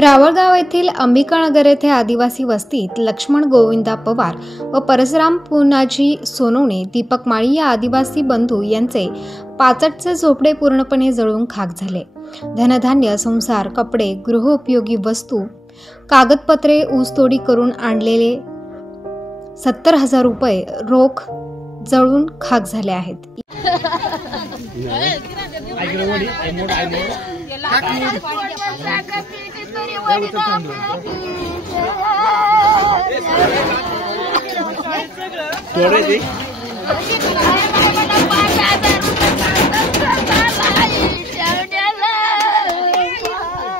रावळगाव येथील अंबिकानगर येथे आदिवासी वस्तीत लक्ष्मण गोविंदा पवार व परशुराम पुनाजी सोनवणे, दीपक माळी या आदिवासी बंधू यांचे पाचटचे झोपडे पूर्णपणे जळून खाक झाले। धनधान्य, संसार, कपडे, गृहोपयोगी वस्तू, कागदपत्रे, ऊसतोडी करून आणलेले 70,000 रुपये रोख जळून खाक झाले आहेत।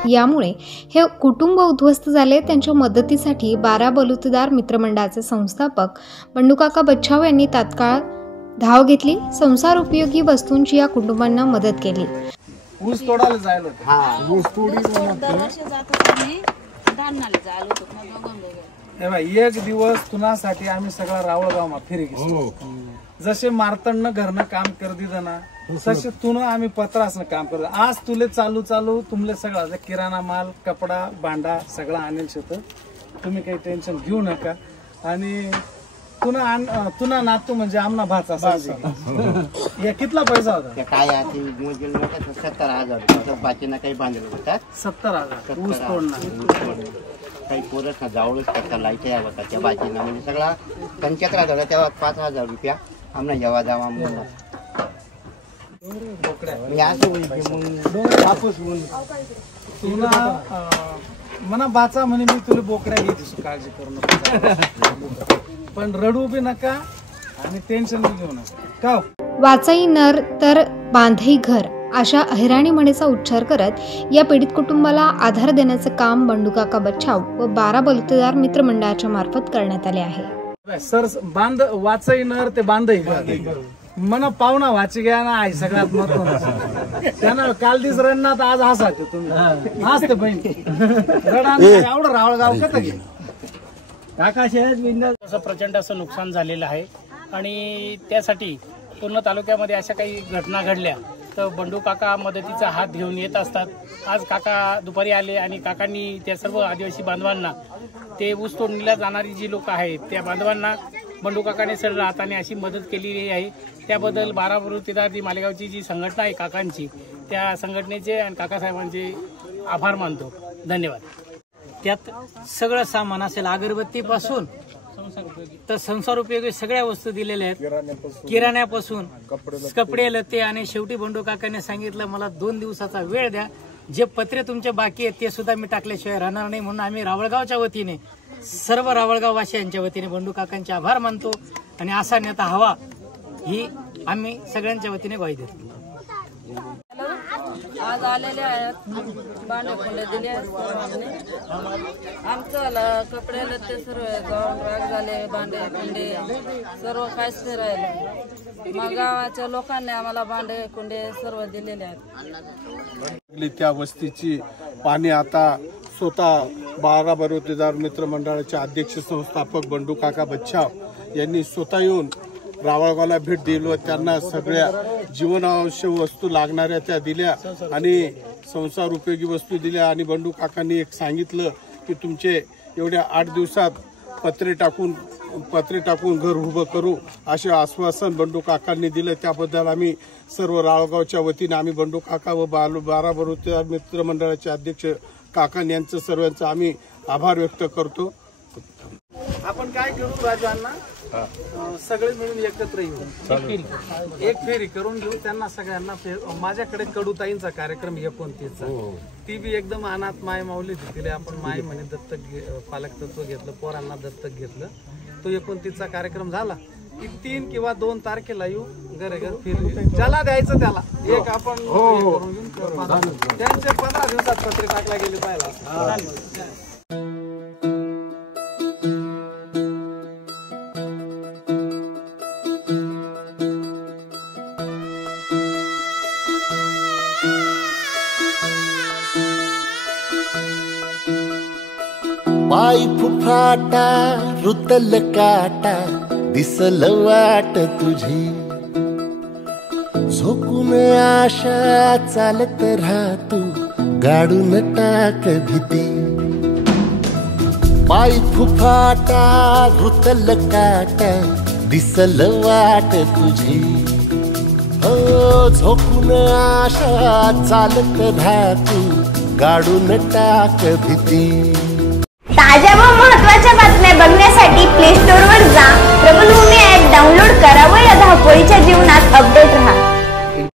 यामुळे हे कुटुंब उद्ध्वस्त झाले। त्यांच्या मदतीसाठी 12 बलुतेदार मित्रमंडळाचे संस्थापक बंडूकाका बच्छाव यांनी तात्काळ धाव घेतली। संसार उपयोगी वस्तूंची या कुटुंबांना मदत केली। ऊस तोडायला जायला होतं। ऊस तोडी एक दिवस तुनासाठी आम्ही सगळा रावळगाव फिरी गेलो। जसे मारतंड घरनं काम कर दिलं ना तसे तुन आम्ही पत्रासनं काम करतो। आज तुले चालू तुमले सगळा किराणा माल, कपडा, भांडा सगळा आणेल शेत। तुम्ही काही टेन्शन घेऊ नका। आणि तुना नातू म्हणजे आमना भाचा हे कितला पैसा होता? काय 70,000 बाकीना काही बांधलं होता। 70,000 ऊस तोडणार काही पोरं जावळच करता लाईट या होता त्या बाकीना म्हणजे सगळा 75,000 तेव्हा 5,000 रुपया आम्हाला जेव्हा जावा म्हणून मना बाचा म्हणे मी तुला बोकड्या घेते, काळजी करू नका, पण रडू बी नका आणि टेन्शन बी घेऊ नका। का वाचाई नर तर बांधई घर अशा अहिराणी म्हणेचा उच्चार करत या पीडित कुटुंबाला आधार देण्याचे काम बंडूकाका बच्छाव व 12 बलुतेदार मित्रमंडळाच्या मार्फत करण्यात आले आहे। सर बांध वाचाई नर ते बांधई घर मन पाहुणा वाची घ्या ना आई सगळ्यात महत्वाचं। त्यांना काल दिस रडणार आज हसायचे तुम्ही हसते बहीण रडा एवढं रावळगाव कसं घे असं प्रचंड असं नुकसान झालेलं आहे आणि त्यासाठी पूर्ण तालुक्यामध्ये अशा काही घटना घडल्या तर बंडू काका मदतीचा हात घेऊन येत असतात। आज काका दुपारी आले आणि काकांनी त्या सर्व आदिवासी बांधवांना ते ऊस तोडणीला जाणारी जी लोक आहेत त्या बांधवांना बंडू काकाने सरळ हाताने अशी मदत केलेली आहे। त्याबद्दल 12 बलुतेदार जी मालेगावची जी संघटना आहे काकांची, त्या संघटनेचे आणि काकासाहेबांचे आभार मानतो। धन्यवाद। त्यात सगळं सामान असेल, अगरबत्तीपासून तर संसार उपयोगी सगळ्या वस्तू दिलेल्या आहेत, किराण्यापासून कपडे, लते आणि शेवटी बंडू काकाने सांगितलं मला 2 दिवसाचा वेळ द्या, जे पत्रे तुमचे बाकी आहेत ते सुद्धा मी टाकल्याशिवाय राहणार नाही। म्हणून आम्ही रावळगावच्या वतीने सर्व रावळगाव वासियांच्या वतीने बंडू काकांचे आभार मानतो आणि असा नेता हवा ही आम्ही सगळ्यांच्या वतीने ग्वाही देतो। आज आलेले आहेत, भांडे फुले दिले आमचं कपडे लत्ते सर्व जाऊन राग झाले, भांडे कुंडे सर्व काहीच नाही राहिले। मग गावाच्या लोकांनी आम्हाला भांडे कुंडे सर्व दिलेले आहेत। त्या वस्तीची पाणी आता स्वतः 12 बलुतेदार मित्रमंडळाचे अध्यक्ष संस्थापक बंडू काका बच्छाव यांनी स्वतः येऊन रावळगावला भेट दिली। त्यांना सगळ्या जीवनावश्यक वस्तू लागणाऱ्या त्या दिल्या आणि संसार उपयोगी वस्तू दिल्या। आणि बंडू काकांनी एक सांगितलं की तुमचे एवढ्या 8 दिवसात पत्रे टाकून घर उभं करू असे आश्वासन बंडू काकांनी दिलं। त्याबद्दल आम्ही सर्व रावळगावच्या वतीने आम्ही बंडू काका व 12 बलुतेदार मित्रमंडळाचे अध्यक्ष काका यांचं सर्वांचं आम्ही आभार व्यक्त करतो। आपण काय करू राजांना सगळे मिळून एकत्र येऊ, एक फेरी करून घेऊ त्यांना सगळ्यांना। माझ्याकडे कडूताईंचा कार्यक्रम 29चा ती बी एकदम अनाथ माय माऊली तिला आपण माय म्हणे दत्तक पालक तत्व घेतलं, पोरांना दत्तक घेतलं। तो 29चा कार्यक्रम झाला की 3 किंवा 2 तारखेला येऊ घर फिरू, ज्याला द्यायचं त्याला एक आपण करून घेऊन त्यांचे 15 दिवसात पत्रे टाकला गेले पाहिजे। पाय फुफाटा रुतल काटा दिसल वाट तुझी, झोकून आशा चालत राहा तू, गाडून टाक भीती। पाय फुफाटा रुतल काटा दिसल वाट तुझी झोपून आशा चालत राहती गाडून टाक भीती ताज्या व महत्त्वाच्या बातम्या बघण्यासाठी प्ले स्टोअर वर जा प्रबलभूमी ॲप डाउनलोड करा व या धावपळीच्या जीवनात अपडेट